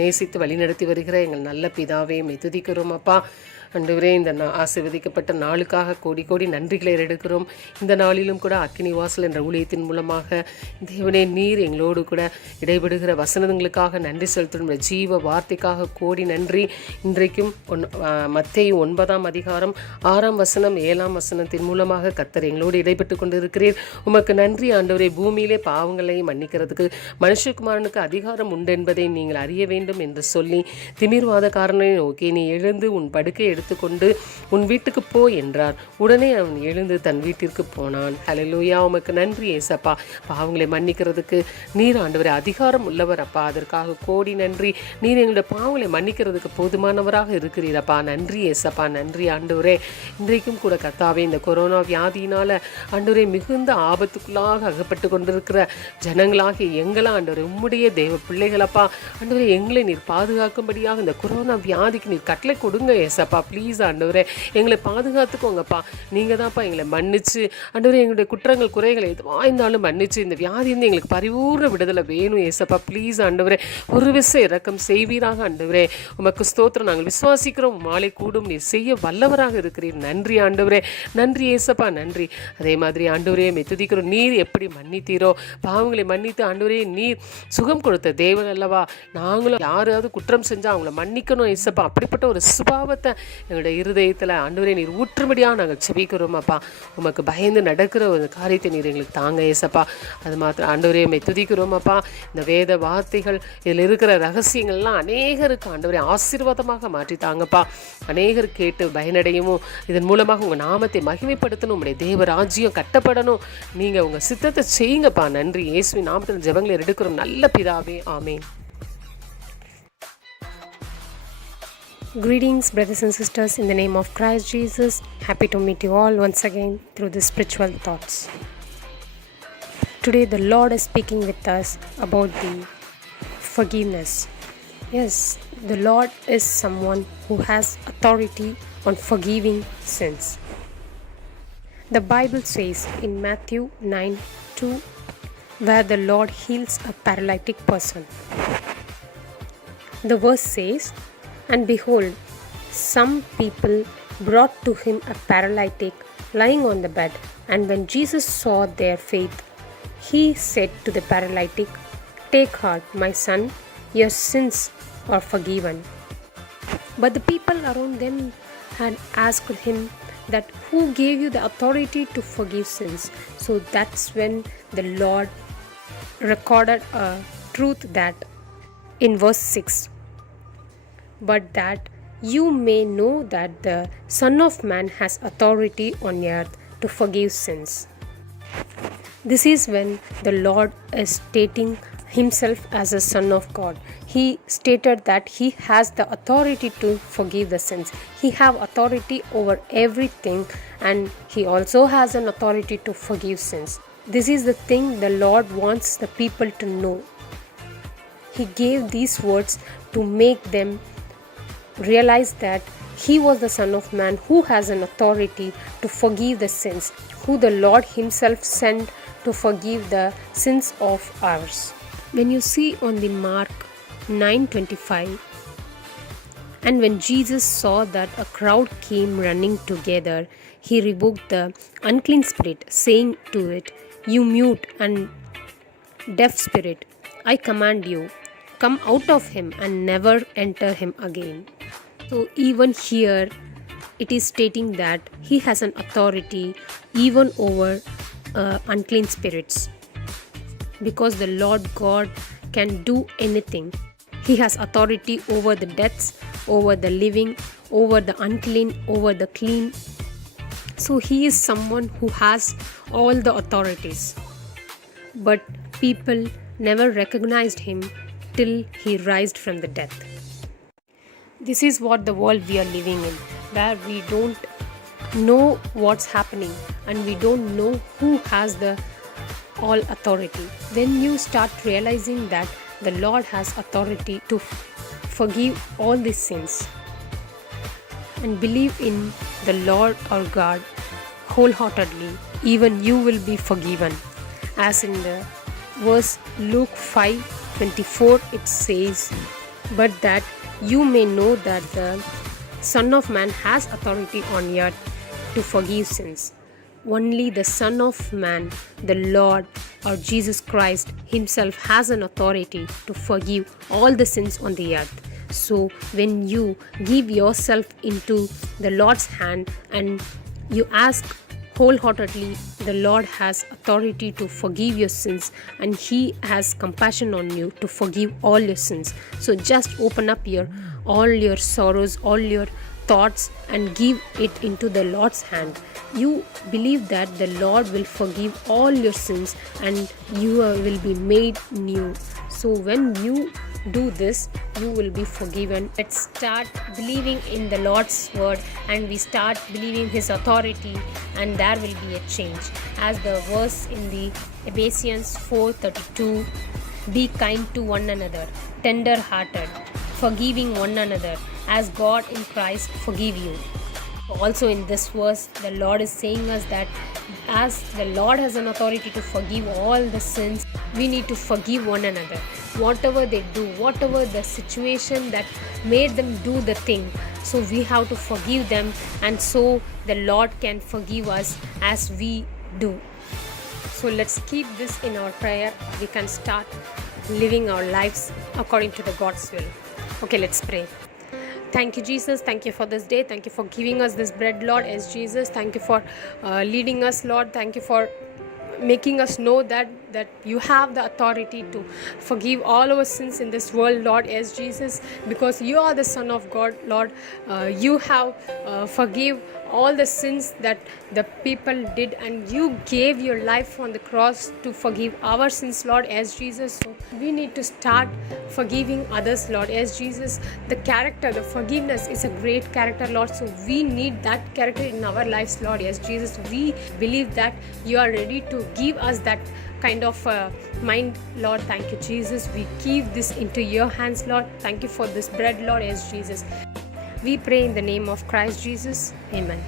நேசித்து வழிநடத்தி வருகிற எங்கள் நல்ல பிதாவே துதிக்கிறோம் அப்பா. ஆண்டவரே, இந்த ஆசீர்வதிக்கப்பட்ட நாளுக்காக கோடி கோடி நன்றிகளை எடுக்கிறோம். இந்த நாளிலும் கூட அக்கினி வாசல் என்ற ஊழியத்தின் மூலமாக தேவனே நீர் எங்களோடு கூட இடைபடுகிற வசனங்களுக்காக நன்றி செலுத்தும். ஜீவ வார்த்தைக்காக கோடி நன்றி. இன்றைக்கும் மத்தேயு 9ஆம் அதிகாரம் 6ஆம் வசனம் 7ஆம் வசனத்தின் மூலமாக கர்த்தர் எங்களோடு இடைபெற்று கொண்டிருக்கிறீர். உமக்கு நன்றி ஆண்டவரே. பூமியிலே பாவங்களை மன்னிக்கிறதுக்கு மனுஷகுமாரனுக்கு அதிகாரம் உண்டு என்பதை நீங்கள் அறிய வேண்டும் என்று சொல்லி திமிர்வாதக்காரனை நோக்கி, நீ எழுந்து உன் படுக்கை எடுத்துக்கொண்டு உன் வீட்டுக்கு போ என்றார். உடனே அவன் எழுந்து தன் வீட்டிற்கு போனான். ஹல்லேலூயா. உமக்கு நன்றி ஏசப்பா. பாவங்களை மன்னிக்கிறதுக்கு நீர் ஆண்டவரே அதிகாரம் உள்ளவர் அப்பா. அதற்காக கோடி நன்றி. நீர் எங்களுடைய பாவங்களை மன்னிக்கிறதுக்கு போதுமானவராக இருக்கிறீரப்பா. நன்றி ஏசப்பா. நன்றி ஆண்டவரே. இன்றைக்கும் கூட கர்த்தாவே, இந்த கொரோனா வியாதியினால ஆண்டவரே மிகுந்த ஆபத்துக்குள்ளாக அகப்பட்டு கொண்டிருக்கிற ஜனங்களாகி எங்களா ஆண்டவரே உம்முடைய தேவ பிள்ளைகளப்பா. ஆண்டவரே, எங்களை நீர் பாதுகாக்கும்படியாக இந்த கொரோனா வியாதிக்கு நீர் கட்டளை கொடுங்க ஏசப்பா. ப்ளீஸ் ஆண்டவரே, எங்களை பாதுகாத்துக்கோங்கப்பா. நீங்கள் தான்ப்பா எங்களை மன்னிச்சு ஆண்டவரே எங்களுடைய குற்றங்கள் குறைகளை எதுவாக இருந்தாலும் மன்னிச்சு இந்த வியாதியிருந்து எங்களுக்கு பரிபூர்ண விடுதலை வேணும் ஏசப்பா. ப்ளீஸ் ஆண்டவரே, ஒரு விச இரக்கம் செய்வீராக ஆண்டவரே. உமக்கு ஸ்தோத்திரம். நாங்கள் விசுவாசிக்கிறோம். மாலை கூடும் நீர் செய்ய வல்லவராக இருக்கிறீர். நன்றி ஆண்டவரே. நன்றி ஏசப்பா. நன்றி. அதே மாதிரி ஆண்டவரே துதிக்கிறோம். நீர் எப்படி மன்னித்தீரோ பாவங்களை மன்னித்து ஆண்டவரே நீர் சுகம் கொடுத்த தேவன் அல்லவா. நாங்களும் யாராவது குற்றம் செஞ்சால் அவங்கள மன்னிக்கணும் ஏசப்பா. அப்படிப்பட்ட ஒரு சுபாவத்தை எங்களுடைய இருதயத்தில் ஆண்டவரே நீர் ஊற்றும்படியாக நாங்கள் செபிக்கிறோம் அப்பா. உமக்கு பயந்து நடக்கிற ஒரு காரியத்தை நீர் எங்களுக்கு தாங்க ஏசப்பா. அது மாத்திரம் ஆண்டவரே துதிக்கிறோம் அப்பா. இந்த வேத வார்த்தைகள் இதில் இருக்கிற ரகசியங்கள்லாம் அநேகருக்கு ஆண்டவரே ஆசீர்வாதமாக மாற்றி தாங்கப்பா. அநேகர் கேட்டு பயனடையவும் இதன் மூலமாக உங்கள் நாமத்தை மகிமைப்படுத்தணும். உங்களுடைய தேவ ராஜ்யம் கட்டப்படணும். நீங்கள் உங்கள் சித்தத்தை செய்யுங்கப்பா. நன்றி இயேசுவின் நாமத்தில் ஜெபங்களை எடுக்கிறோம் நல்ல பிதாவே. ஆமென். Greetings, brothers and sisters, in the name of Christ Jesus. Happy to meet you all once again through the spiritual thoughts. Today, the Lord is speaking with us about the forgiveness. Yes, the Lord is someone who has authority on forgiving sins. The Bible says in Matthew 9:2, where the Lord heals a paralytic person. The verse says, and behold, some people brought to him a paralytic lying on the bed. And when Jesus saw their faith, he said to the paralytic, take heart, my son, your sins are forgiven. But the people around them had asked him that who gave you the authority to forgive sins? So that's when the Lord recorded a truth that in verse 6, but that you may know that the Son of Man has authority on earth to forgive sins. This is when the Lord is stating himself as a Son of God. He stated that he has the authority to forgive the sins. He have authority over everything, and he also has an authority to forgive sins. This is the thing the Lord wants the people to know. He gave these words to make them realize that he was the Son of Man who has an authority to forgive the sins, who the Lord himself sent to forgive the sins of ours. When you see on the Mark 9:25, and when Jesus saw that a crowd came running together, he rebuked the unclean spirit, saying to it, you mute and deaf spirit, I command you, come out of him and never enter him again. So even here it is stating that he has an authority even over unclean spirits, because the Lord God can do anything. He has authority over the deaths, over the living, over the unclean, over the clean. So he is someone who has all the authorities. But people never recognized him till he rised from the death. This is what the world we are living in, where we don't know what's happening and we don't know who has the all authority. When you start realizing that the Lord has authority to forgive all these sins and believe in the Lord our God wholeheartedly, even you will be forgiven. As in the verse Luke 5:24 it says, but that you may know that the Son of Man has authority on earth to forgive sins. Only the Son of Man, the Lord or Jesus Christ Himself, has an authority to forgive all the sins on the earth. So, when you give yourself into the Lord's hand and you ask wholeheartedly, the Lord has authority to forgive your sins and He has compassion on you to forgive all your sins. So, just open up all your sorrows, all your thoughts, and give it into the Lord's hand. You believe that the Lord will forgive all your sins and you will be made new. So when you do this, you will be forgiven. Let's start believing in the Lord's word and we start believing His authority, and there will be a change. As the verse in the Ephesians 4:32, be kind to one another, tender hearted, forgiving one another as God in Christ forgive you. Also in this verse, the Lord is saying us that as the Lord has an authority to forgive all the sins, we need to forgive one another. Whatever they do, whatever the situation that made them do the thing, so we have to forgive them, and so the Lord can forgive us as we do. So let's keep this in our prayer. We can start living our lives according to the God's will. Okay, let's pray. Thank you, Jesus. Thank you for this day. Thank you for giving us this bread, Lord, as Jesus. Thank you for leading us, Lord. Thank you for making us know that you have the authority to forgive all our sins in this world, Lord, as Jesus, because you are the Son of God, Lord. You have forgive all the sins that the people did, and you gave your life on the cross to forgive our sins, Lord, as Jesus. So we need to start forgiving others, Lord, as Jesus. The character, the forgiveness is a great character, Lord. So we need that character in our lives, Lord, as Jesus. We believe that you are ready to give us that kind of mind, Lord. Thank you, Jesus. We give this into your hands, Lord. Thank you for this bread, Lord, as Jesus. We pray in the name of Christ Jesus. Amen.